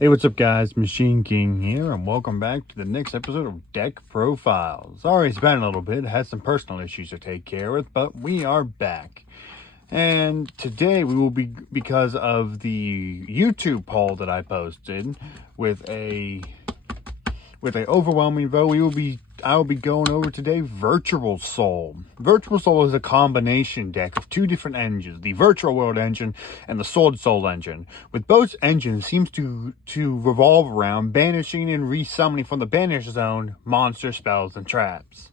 Hey, what's up guys, Machine King here, and welcome back to the next episode of Deck Profile. Sorry it's been a little bit, had some personal issues to take care of, but we are back. And today we will be, because of the YouTube poll that I posted with a overwhelming vote, I will be going over today Virtual Soul. Virtual Soul is a combination deck of two different engines, the Virtual World engine and the Sword Soul engine. With both engines seems to revolve around banishing and resummoning from the banish zone monster spells and traps.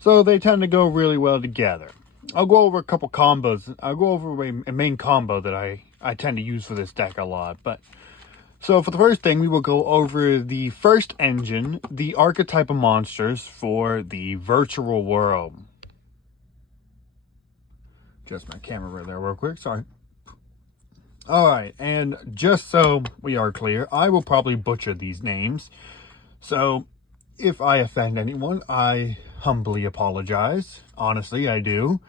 So they tend to go really well together. I'll go over a couple combos. I'll go over a main combo that I tend to use for this deck a lot, so for the first thing, we will go over the first engine, the archetype of monsters for the virtual world. Adjust my camera right there real quick, sorry. Alright, and just so we are clear, I will probably butcher these names. So, if I offend anyone, I humbly apologize. Honestly, I do.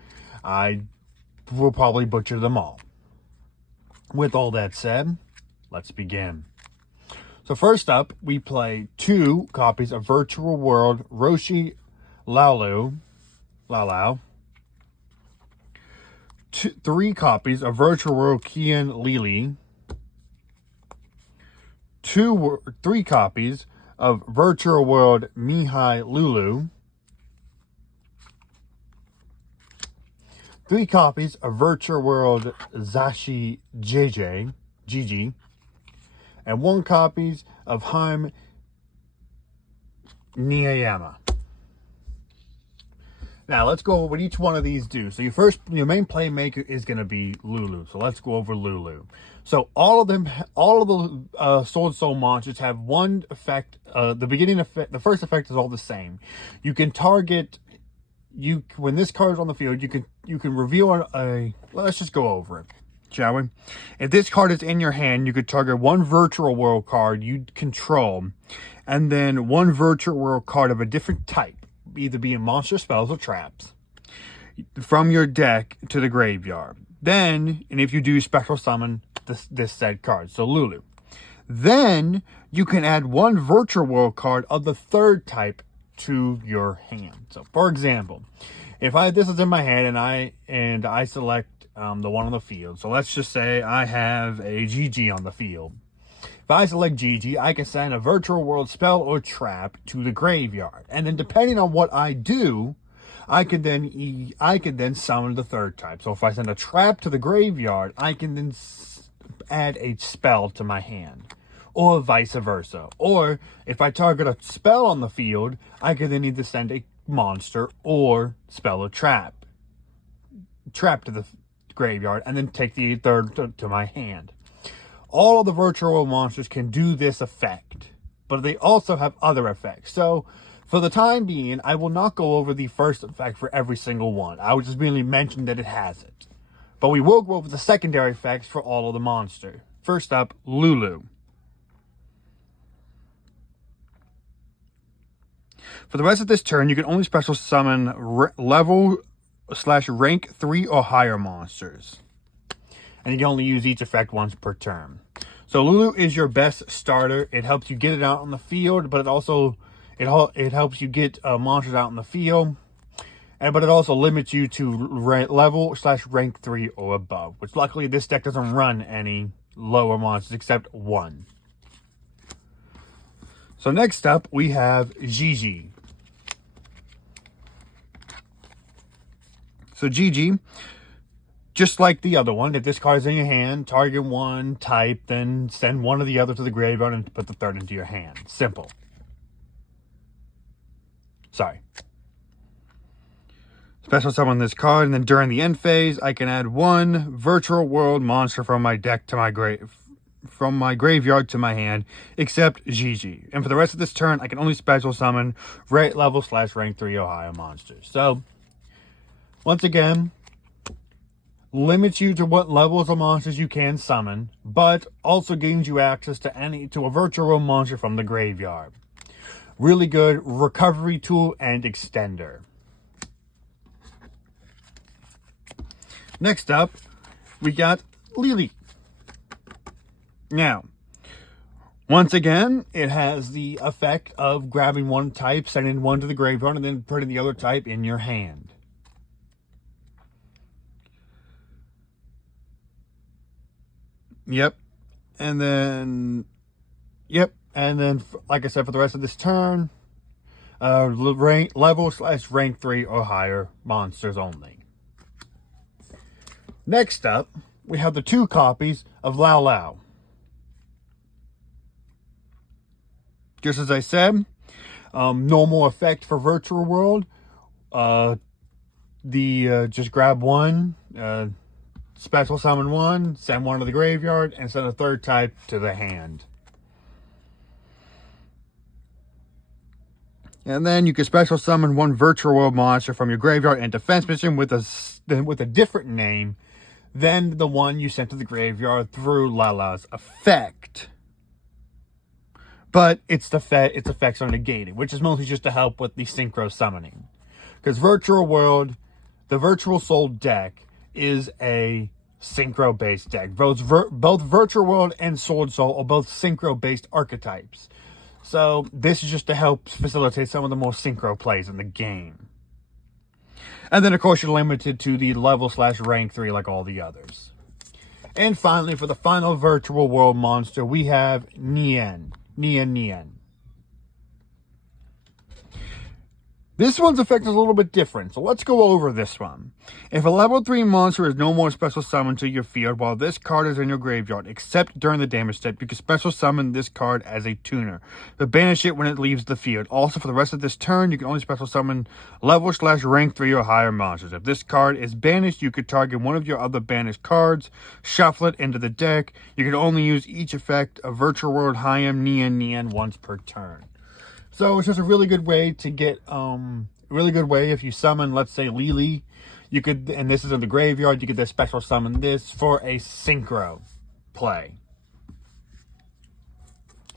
I will probably butcher them all. With all that said, let's begin. So first up, we play 2 copies of Virtual World Roshi Lalau, 3 copies of Virtual World Kian Lili, 3 copies of Virtual World Mihai Lulu, 3 copies of Virtual World Zashi Gigi, and 1 copies of Haim Niyama. Now let's go over what each one of these do. So your main playmaker is going to be Lulu. So let's go over Lulu. So all of the Sword Soul monsters have one effect. The beginning effect, the first effect is all the same. You can target. When this card is on the field, you can reveal let's just go over it, shall we? If this card is in your hand, you could target 1 Virtual World card you control, and then 1 Virtual World card of a different type, either being monster spells or traps, from your deck to the graveyard. Then, and if you do, special summon this said card, so Lulu. Then, you can add 1 Virtual World card of the third type to your hand. So, for example, if this is in my hand and I select the one on the field. So let's just say I have a GG on the field. If I select GG, I can send a Virtual World spell or trap to the graveyard. And then depending on what I do, I can then summon the third type. So if I send a trap to the graveyard, I can then add a spell to my hand. Or vice versa. Or if I target a spell on the field, I can then either send a monster or spell a trap to the graveyard, and then take the third to my hand. All of the virtual monsters can do this effect, but they also have other effects. So for the time being, I will not go over the first effect for every single one. I would just merely mention that it has it. But we will go over the secondary effects for all of the monsters. First up, Lulu. For the rest of this turn, you can only special summon level/rank 3 or higher monsters. And you can only use each effect once per turn. So Lulu is your best starter. It helps you get it out on the field, but it helps you get monsters out in the field. But it also limits you to level/rank 3 or above, which luckily this deck doesn't run any lower monsters except 1. So next up, we have Gigi. So Gigi, just like the other one, if this card is in your hand, target 1 type, then send 1 of the other to the graveyard and put the third into your hand. Simple. Sorry. Special summon this card, and then during the end phase, I can add 1 Virtual World monster from my deck to from my graveyard to my hand, except Gigi. And for the rest of this turn, I can only special summon rate level/rank 3 or higher monsters. So, once again, limits you to what levels of monsters you can summon, but also gains you access to a Virtual World monster from the graveyard. Really good recovery tool and extender. Next up, we got Lili. Now, Once again, it has the effect of grabbing one type, sending one to the graveyard, and then putting the other type in your hand. Yep. And then, like I said, for the rest of this turn, level/rank 3 or higher monsters only. Next up, we have the 2 copies of Lao Lao. Just as I said, normal effect for Virtual World. Just grab one, special summon one, send one to the graveyard, and send a third type to the hand. And then you can special summon one Virtual World monster from your graveyard and defense mission with a different name than the one you sent to the graveyard through Lao Lao's effect. But its effects are negated, which is mostly just to help with the synchro summoning. Because the Virtual Soul deck is a synchro-based deck. Both Virtual World and Sword Soul are both synchro-based archetypes. So this is just to help facilitate some of the more synchro plays in the game. And then, of course, you're limited to the level/rank 3 like all the others. And finally, for the final Virtual World monster, we have Nien. This one's effect is a little bit different, so let's go over this one. If a level 3 monster is no more special summoned to your field while this card is in your graveyard, except during the damage step, you can special summon this card as a tuner, but banish it when it leaves the field. Also, for the rest of this turn, you can only special summon level/rank 3 or higher monsters. If this card is banished, you could target one of your other banished cards, shuffle it into the deck. You can only use each effect of Virtual World Hayam Nien once per turn. So it's just a really good way to get, if you summon, let's say, Lily, you could, and this is in the graveyard, you could just special summon this for a synchro play.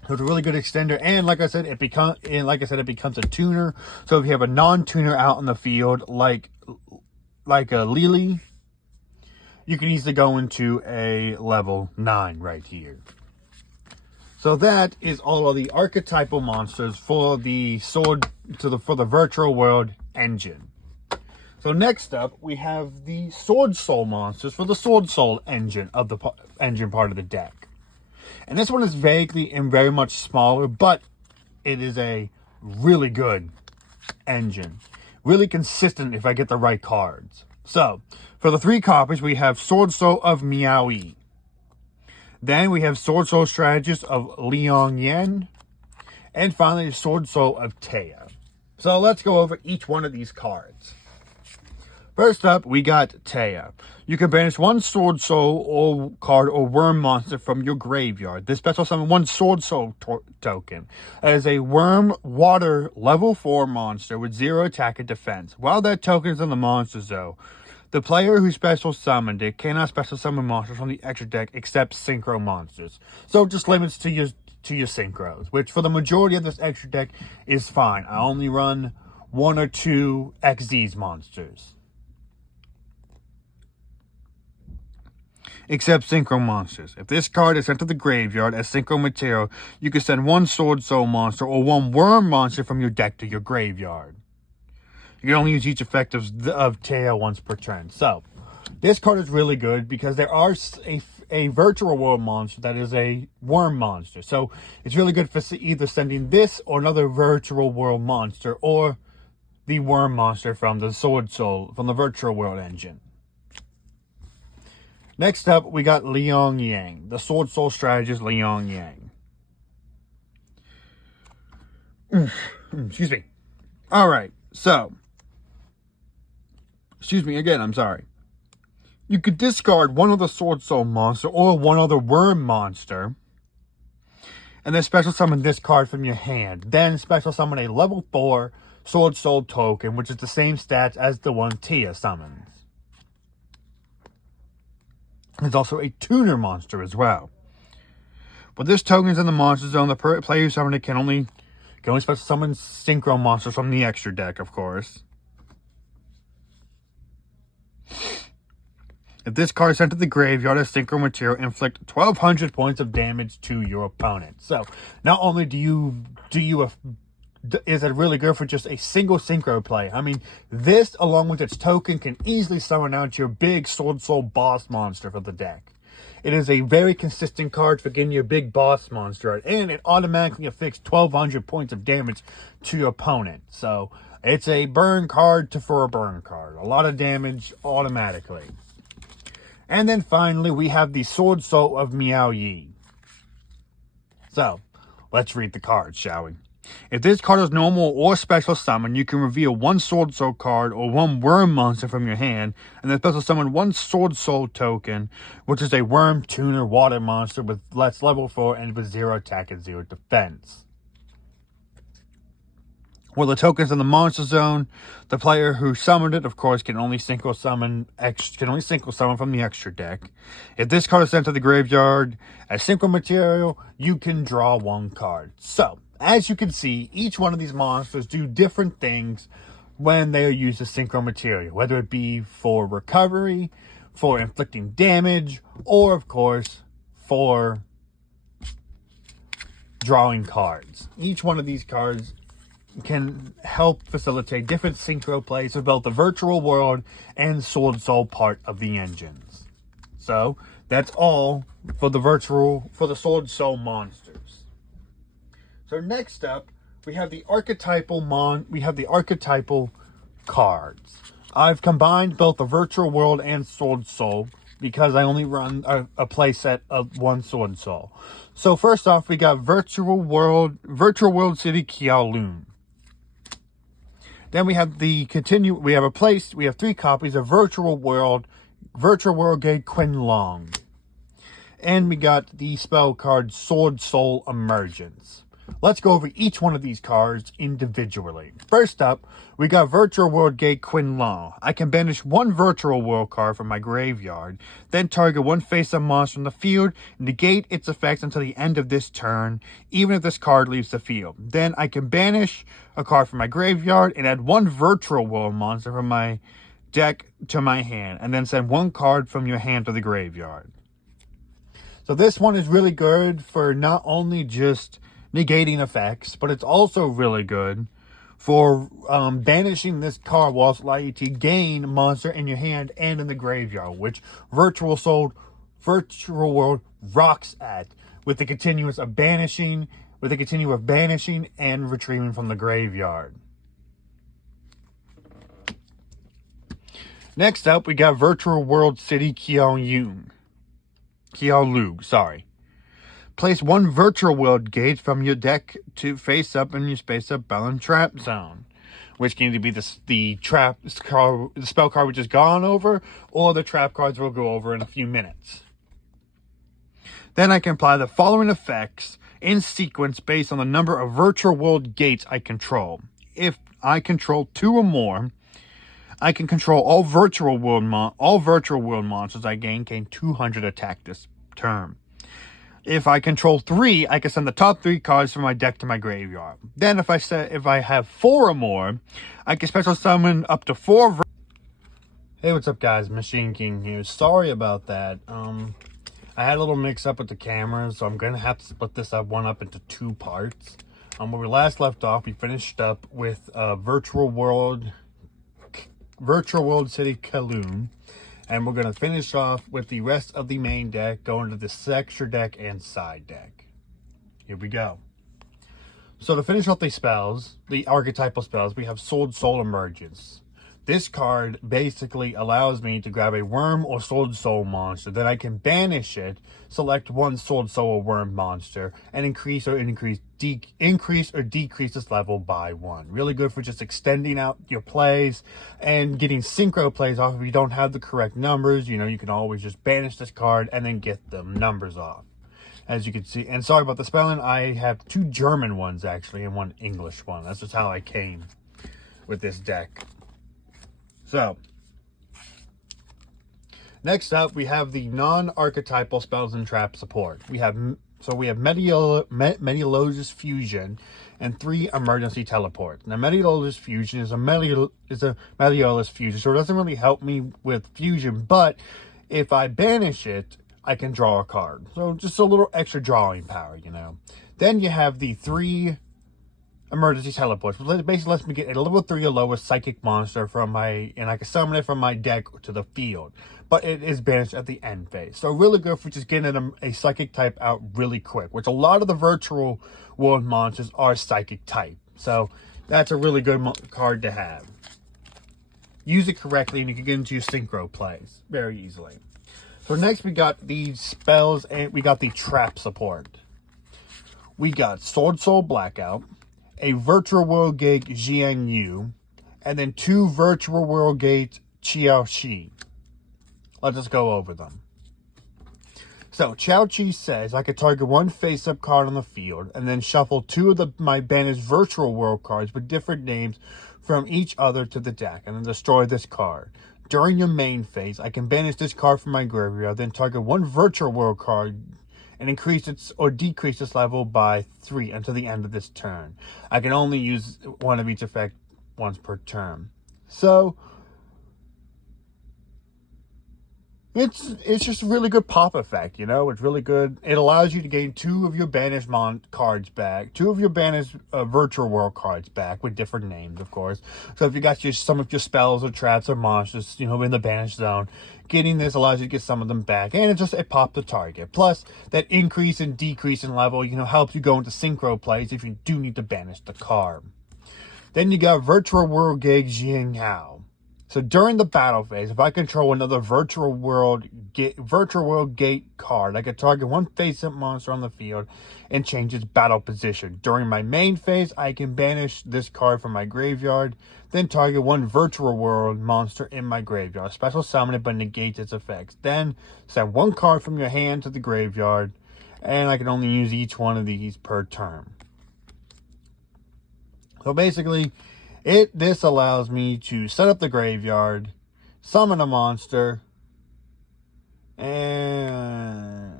So it's a really good extender, and like I said, it becomes a tuner. So if you have a non-tuner out in the field, like a Lily, you can easily go into a level 9 right here. So that is all of the archetypal monsters for the for the Virtual World engine. So next up, we have the Sword Soul monsters for the Sword Soul engine of the engine part of the deck. And this one is vaguely and very much smaller, but it is a really good engine. Really consistent if I get the right cards. So, for the 3 copies, we have Sword Soul of Miaoyi. Then we have Sword Soul Strategist of Liang Yan. And finally, Sword Soul of Taya. So let's go over each one of these cards. First up, we got Taya. You can banish one Sword Soul card or Worm monster from your graveyard. This special summon one Sword Soul token as a Worm Water level 4 monster with 0 attack and defense. While that token is in the monster zone, the player who special summoned it cannot special summon monsters from the extra deck except synchro monsters. So it just limits to your synchros, which for the majority of this extra deck is fine. I only run 1 or 2 XZ's monsters. Except synchro monsters. If this card is sent to the graveyard as synchro material, you can send one Sword Soul monster or one Worm monster from your deck to your graveyard. You can only use each effect of Taya once per turn. So, this card is really good because there are a Virtual World monster that is a Worm monster. So, it's really good for either sending this or another Virtual World monster or the Worm monster from the Sword Soul, from the Virtual World engine. Next up, we got Liang Yang, the Sword Soul Strategist Liang Yang. Excuse me. Alright, so. Excuse me again, I'm sorry. You could discard one other Sword Soul monster or one other Worm monster. And then special summon this card from your hand. Then special summon a level 4 Sword Soul token, which is the same stats as the one Tia summons. There's also a tuner monster as well. But this token is in the monster zone. The player who summoned it can only special summon synchro monsters from the extra deck, of course. If If this card is sent to the graveyard as synchro material, inflict 1,200 points of damage to your opponent. So, not only is it really good for just a single synchro play. I mean, this, along with its token, can easily summon out your big Sword Soul boss monster for the deck. It is a very consistent card for getting your big boss monster out, and it automatically affects 1,200 points of damage to your opponent. So, it's a burn card for a burn card. A lot of damage automatically. And then finally, we have the Sword Soul of Miao Yi. So, let's read the cards, shall we? If this card is normal or special summon, you can reveal one Sword Soul card or one Worm monster from your hand, and then special summon one Sword Soul token, which is a Worm Tuner water monster with less level 4 and with 0 attack and 0 defense. Well, the tokens in the monster zone, the player who summoned it, of course, can only synchro summon from the extra deck. If this card is sent to the graveyard as synchro material, you can draw one card. So, as you can see, each one of these monsters do different things when they are used as synchro material, whether it be for recovery, for inflicting damage, or, of course, for drawing cards. Each one of these cards can help facilitate different synchro plays with both the virtual world and Sword Soul part of the engines. So that's all for the Sword Soul monsters. So next up, we have the archetypal cards. I've combined both the virtual world and Sword Soul because I only run a play set of one Sword Soul. So first off, we got Virtual World City Kowloon. Then we have we have 3 copies of Virtual World Gate Quinlong. And we got the spell card Sword Soul Emergence. Let's go over each one of these cards individually. First up, we got Virtual World Gate Quinlong. I can banish one Virtual World card from my graveyard, then target one face-up monster from the field, negate its effects until the end of this turn, even if this card leaves the field. Then I can banish a card from my graveyard and add one Virtual World monster from my deck to my hand, and then send one card from your hand to the graveyard. So this one is really good for not only just negating effects, but it's also really good for banishing this card whilst allowing you to gain monster in your hand and in the graveyard, which Virtual World rocks at with the continuous of banishing and retrieving from the graveyard. Next up, we got Virtual World City Kowloon. Place one Virtual World Gate from your deck to face up in your space up Bell and Trap zone, which can either be the spell card we just gone over, or the trap cards we'll go over in a few minutes. Then I can apply the following effects in sequence based on the number of Virtual World Gates I control. If I control 2 or more, I can control all Virtual World monsters I gain 200 attack this turn. If I control 3, I can send the top 3 cards from my deck to my graveyard. Then if I have 4 or more, I can special summon up to 4. Hey, what's up guys? Machine King here. Sorry about that. I had a little mix up with the cameras, so I'm going to have to split this one up into 2 parts. Where we last left off, we finished up with Virtual World City Kowloon. And we're going to finish off with the rest of the main deck, going to this extra deck and side deck. Here we go. So to finish off the spells, the archetypal spells, we have Sword Soul Emergence. This card basically allows me to grab a worm or Sword Soul monster, then I can banish it, select one Sword Soul or worm monster, and increase or decrease its level by 1. Really good for just extending out your plays and getting synchro plays off. If you don't have the correct numbers, you can always just banish this card and then get the numbers off. As you can see, and sorry about the spelling, I have 2 German ones actually and 1 English one. That's just how I came with this deck. So, next up, we have the non-archetypal spells and trap support. We have Meteorologist Fusion and 3 Emergency Teleports. Now, Meteorologist Fusion is a Meteorologist Fusion, so it doesn't really help me with Fusion, but If I banish it, I can draw a card. So just a little extra drawing power, you know. Then you have the 3 emergency teleports, which basically lets me get a level 3 or lower psychic monster from my, and I can summon it from my deck to the field. But it is banished at the end phase. So really good for just getting a psychic type out really quick, which a lot of the virtual world monsters are psychic type. So that's a really good card to have. Use it correctly and you can get into your synchro plays very easily. So next we got the spells and we got the trap support. We got Sword Soul Blackout, a Virtual World Gate Jiang Yu, and then 2 Virtual World Gate Qiao Shi. Let's just go over them. So, Qiao Chi says I could target 1 face-up card on the field, and then shuffle 2 of my banished Virtual World cards with different names from each other to the deck, and then destroy this card. During your main phase, I can banish this card from my graveyard, then target 1 Virtual World card and increase its or decrease its level by 3 until the end of this turn. I can only use 1 of each effect once per turn. So it's just a really good pop effect, you know. It's really good. It allows you to gain 2 of your banished cards back, 2 of your banished virtual world cards back with different names, of course. So if you got some of your spells or traps or monsters, you know, in the banished zone, getting this allows you to get some of them back, and it pops the target. Plus, that increase and decrease in level, you know, helps you go into synchro plays if you do need to banish the card. Then you got Virtual World Gate Jiang Hao. So during the battle phase, if I control another Virtual World Gate card, I can target 1 face-up monster on the field and change its battle position. During my main phase, I can banish this card from my graveyard, then target 1 Virtual World monster in my graveyard. Special summon it but negates its effects. Then send 1 card from your hand to the graveyard, and I can only use each one of these per turn. So basically, this allows me to set up the graveyard, summon a monster, and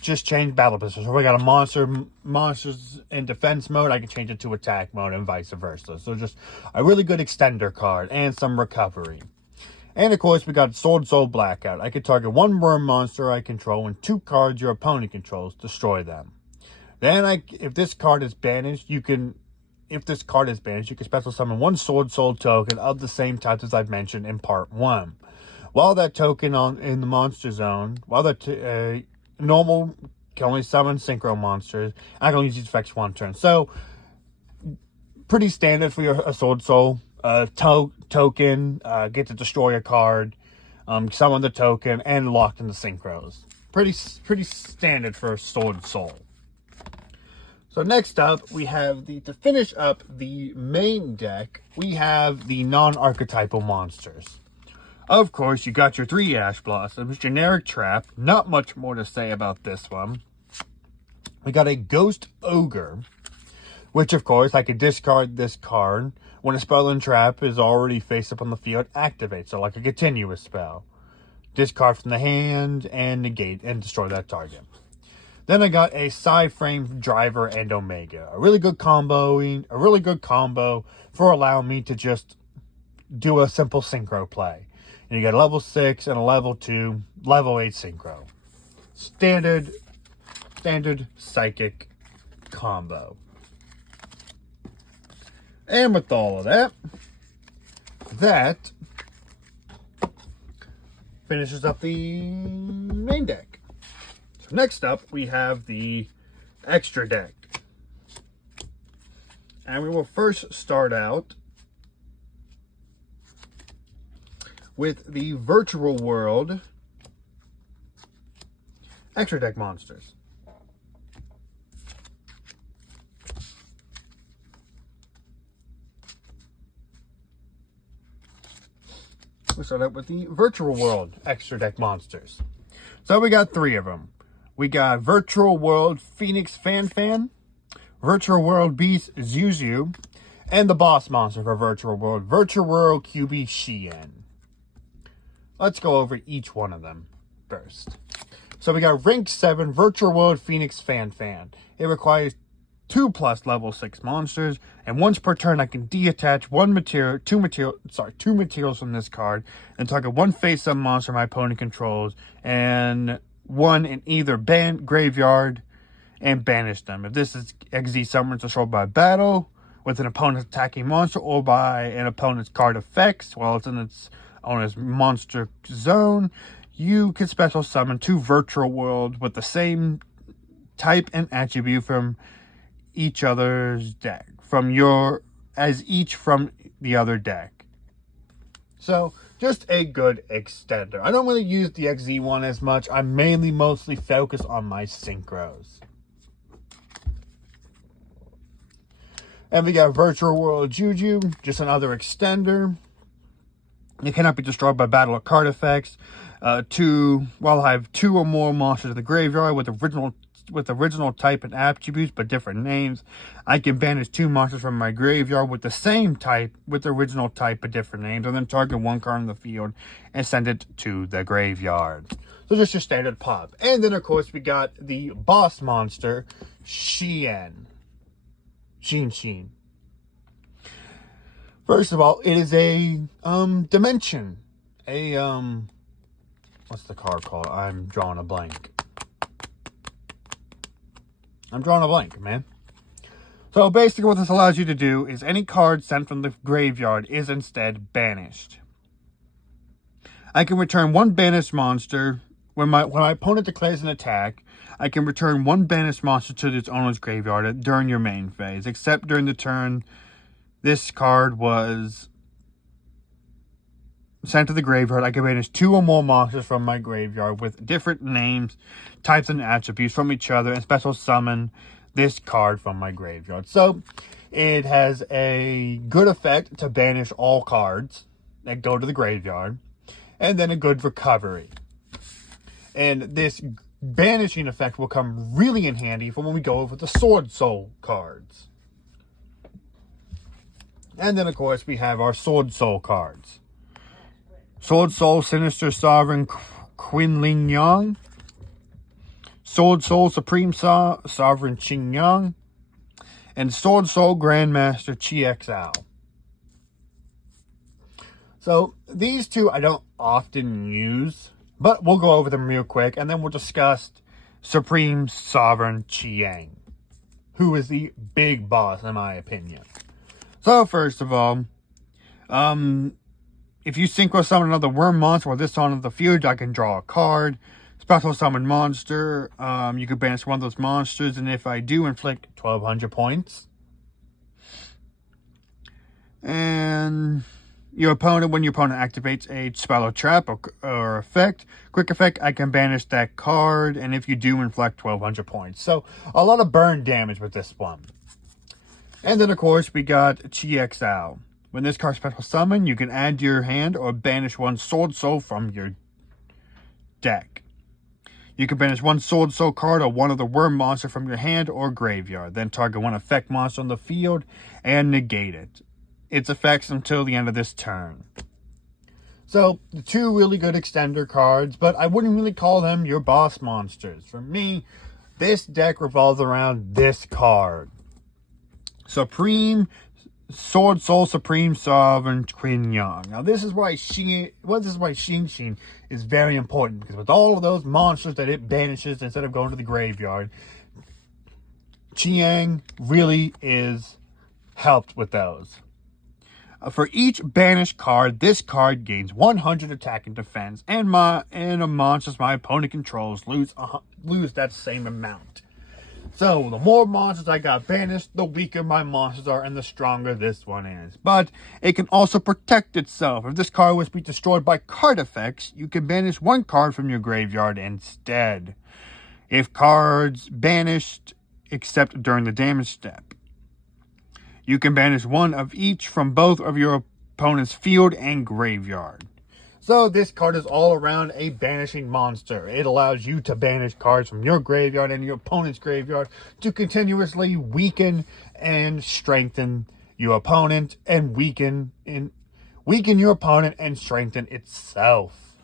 just change battle position. So if I got a monsters in defense mode, I can change it to attack mode and vice versa. So just a really good extender card and some recovery. And of course, we got Sword Soul Blackout. I can target 1 worm monster I control and 2 cards your opponent controls, destroy them. Then if this card is banished, you can special summon 1 Sword Soul token of the same type as I've mentioned in part 1. While that token in the monster zone, while that normal can only summon synchro monsters, I can only use these effects 1 turn. So, pretty standard for your Sword Soul token. Get to destroy a card, summon the token, and locked into synchros. Pretty standard for Sword Soul. So next up, we have to finish up the main deck, we have the non-archetypal monsters. Of course, you got your 3 Ash Blossoms, generic trap, not much more to say about this one. We got a Ghost Ogre, which of course, I could discard this card when a spell and trap is already face up on the field, activate, so like a continuous spell. Discard from the hand and negate and destroy that target. Then I got a Psy-Frame Driver and Omega. A really good combo for allowing me to just do a simple synchro play. And you got a level 6 and a level 2, level 8 synchro. Standard psychic combo. And with all of that finishes up the main deck. Next up, we have the extra deck. And we will first start out with the Virtual World extra deck monsters. We'll start out with the Virtual World extra deck monsters. So we got 3 of them. We got Virtual World Phoenix Fan, Virtual World Beast Zuzu, and the boss monster for Virtual World QB Xian. Let's go over each one of them first. So we got Rank 7 Virtual World Phoenix Fan. It requires 2+ level 6 monsters, and once per turn I can detach two materials from this card and target one face-up monster my opponent controls and one in either graveyard and banish them. If this is XZ summoned destroyed by battle with an opponent's attacking monster or by an opponent's card effects while it's in its owner's monster zone, you can special summon 2 virtual worlds with the same type and attribute from each other's deck, from the other deck. So just a good extender. I don't really use the XZ one as much. I mostly focus on my synchros. And we got Virtual World Juju, just another extender. It cannot be destroyed by battle or card effects. I have 2 or more monsters in the graveyard with original type and attributes but different names, I can banish 2 monsters from my graveyard with the same type, with the original type but different names, and then target 1 card in the field and send it to the graveyard. So just your standard pop. And then of course we got the boss monster, Xian. First of all, it is a dimension. What's the card called? I'm drawing a blank, man. So basically what this allows you to do is any card sent from the graveyard is instead banished. I can return 1 banished monster. When my opponent declares an attack, I can return 1 banished monster to its owner's graveyard during your main phase, except during the turn this card was sent to the graveyard. I can banish 2 or more monsters from my graveyard with different names, types, and attributes from each other and special summon this card from my graveyard. So it has a good effect to banish all cards that go to the graveyard, and then a good recovery. And this banishing effect will come really in handy for when we go over the Sword Soul cards. And then, of course, we have our Sword Soul cards. Sword Soul Sinister Sovereign Qinling Yang. Sword Soul Supreme Sovereign Qing Yang. And Sword Soul Grandmaster Qi Xiao. So, these 2 I don't often use, but we'll go over them real quick, and then we'll discuss Supreme Sovereign Qi Yang, who is the big boss, in my opinion. So, first of all, if you synchro summon another worm monster while this on the field, I can draw a card. Special summon monster, you can banish 1 of those monsters, and if I do, inflict 1,200 points. And when your opponent activates a spell or trap or effect, quick effect, I can banish that card, and if you do, inflict 1,200 points. So, a lot of burn damage with this one. And then, of course, we got Qi Xiao. When this card special summon, you can add to your hand or banish 1 Sword Soul from your deck. You can banish 1 Sword Soul card or 1 of the worm monster from your hand or graveyard. Then target 1 effect monster on the field and negate it. Its effects until the end of this turn. So, the 2 really good extender cards, but I wouldn't really call them your boss monsters. For me, this deck revolves around this card. Sword Soul Supreme Sovereign Qin Yang. Now this is why Xing is very important, because with all of those monsters that it banishes instead of going to the graveyard, Qi Yang really is helped with those. For each banished card, this card gains 100 attack and defense, and the monsters my opponent controls lose that same amount. So, the more monsters I got banished, the weaker my monsters are and the stronger this one is. But it can also protect itself. If this card was to be destroyed by card effects, you can banish 1 card from your graveyard instead. If cards banished, except during the damage step, you can banish 1 of each from both of your opponent's field and graveyard. So this card is all around a banishing monster. It allows you to banish cards from your graveyard and your opponent's graveyard to continuously weaken and strengthen your opponent and weaken your opponent and strengthen itself.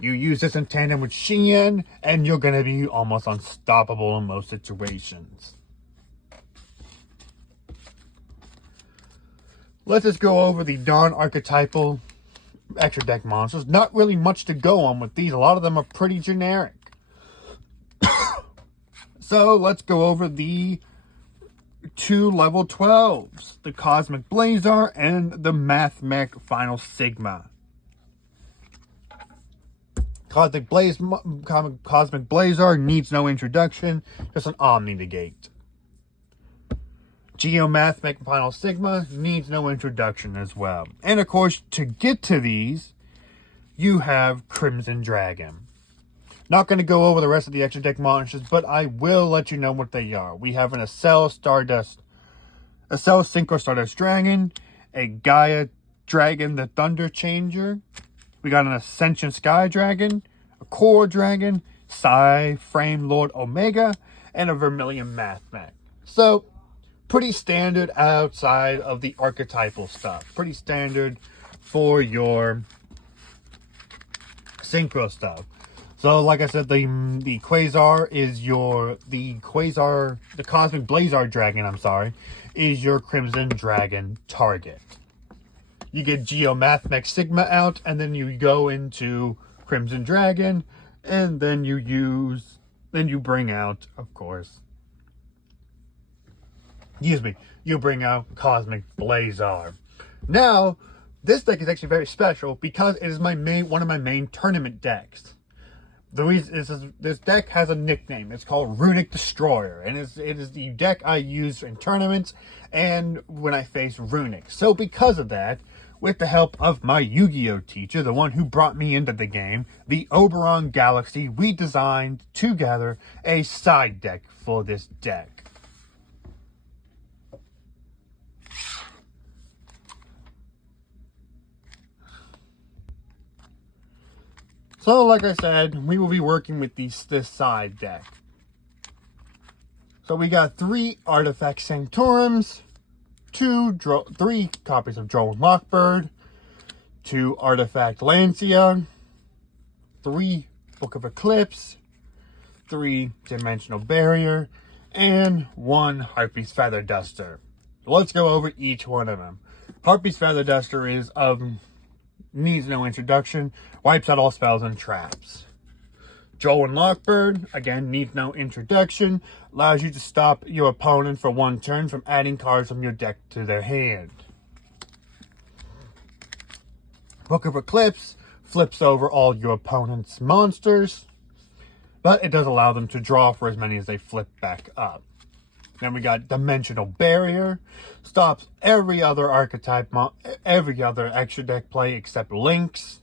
You use this in tandem with Xian, and you're going to be almost unstoppable in most situations. Let's just go over the non-archetypal extra deck monsters. Not really much to go on with these. A lot of them are pretty generic. So let's go over the 2 level 12s. The Cosmic Blazar and the Mathmech Final Sigma. Cosmic Blazar needs no introduction. Just an Omni Negate. Geomathmech Final Sigma needs no introduction as well. And of course, to get to these, you have Crimson Dragon. Not going to go over the rest of the extra deck monsters, but I will let you know what they are. We have an Accel Synchro Stardust Dragon, a Gaia Dragon the Thunder Changer. We got an Ascension Sky Dragon, a Core Dragon, Psy Frame Lord Omega, and a Vermilion Mathmech. So, pretty standard outside of the archetypal stuff. Pretty standard for your synchro stuff. So, like I said, the Quasar is the Cosmic Blazar Dragon, is your Crimson Dragon target. You get Geomathmech Sigma out, and then you go into Crimson Dragon, and then you bring out, of course, you bring out Cosmic Blazar. Now, this deck is actually very special because it is one of my main tournament decks. The reason is this deck has a nickname. It's called Runic Destroyer, and it is the deck I use in tournaments and when I face Runic. So because of that, with the help of my Yu-Gi-Oh teacher, the one who brought me into the game, the Oberon Galaxy, we designed together a side deck for this deck. So, like I said, we will be working with this side deck. So we got 3 Artifact Sanctorums, 3 copies of Droll Lockbird, 2 Artifact Lancia, 3 Book of Eclipse, 3 Dimensional Barrier, and 1 Harpy's Feather Duster. So let's go over each one of them. Harpy's Feather Duster needs no introduction, wipes out all spells and traps. Droll Lockbird, again, needs no introduction, allows you to stop your opponent for 1 turn from adding cards from your deck to their hand. Book of Eclipse flips over all your opponent's monsters, but it does allow them to draw for as many as they flip back up. Then we got Dimensional Barrier, stops every other archetype, every other extra deck play except Lynx.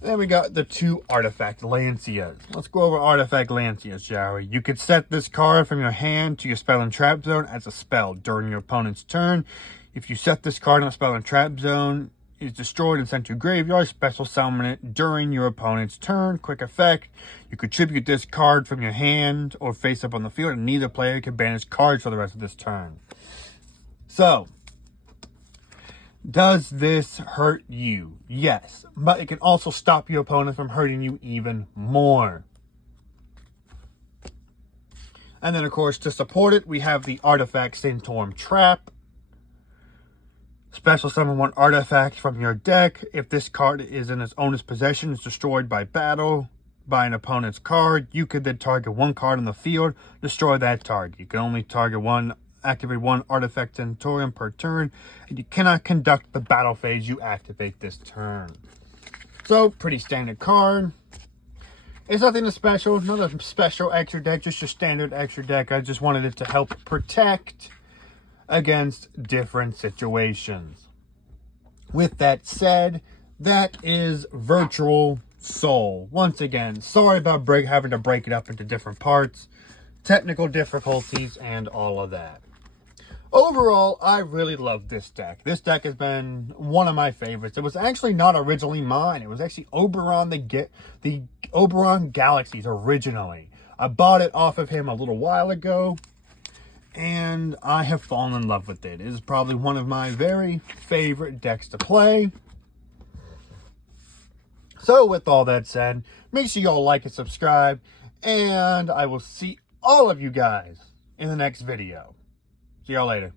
Then we got the 2 Artifact Lancias. Let's go over Artifact Lancias, shall we? You could set this card from your hand to your spell and trap zone as a spell during your opponent's turn. If you set this card in a spell and trap zone, is destroyed and sent to graveyard, special summon it during your opponent's turn. Quick effect. You contribute this card from your hand or face up on the field, and neither player can banish cards for the rest of this turn. So, does this hurt you? Yes, but it can also stop your opponent from hurting you even more. And then, of course, to support it, we have the Artifact Sanctorum Trap. Special summon 1 artifact from your deck. If this card is in its owner's possession, it's destroyed by battle by an opponent's card. You could then target 1 card on the field, destroy that target. You can only activate 1 Artifact Sanctorum per turn, and you cannot conduct the battle phase you activate this turn. So, pretty standard card. It's nothing special, not a special extra deck, just your standard extra deck. I just wanted it to help protect against different situations. With that said, that is Virtual Soul. Once again, sorry about having to break it up into different parts, technical difficulties, and all of that. Overall, I really love this deck. This deck has been one of my favorites. It was actually not originally mine. It was actually Oberon, the Oberon Galaxies originally. I bought it off of him a little while ago, and I have fallen in love with it. It is probably one of my very favorite decks to play. So with all that said, make sure y'all like and subscribe, and I will see all of you guys in the next video. See y'all later.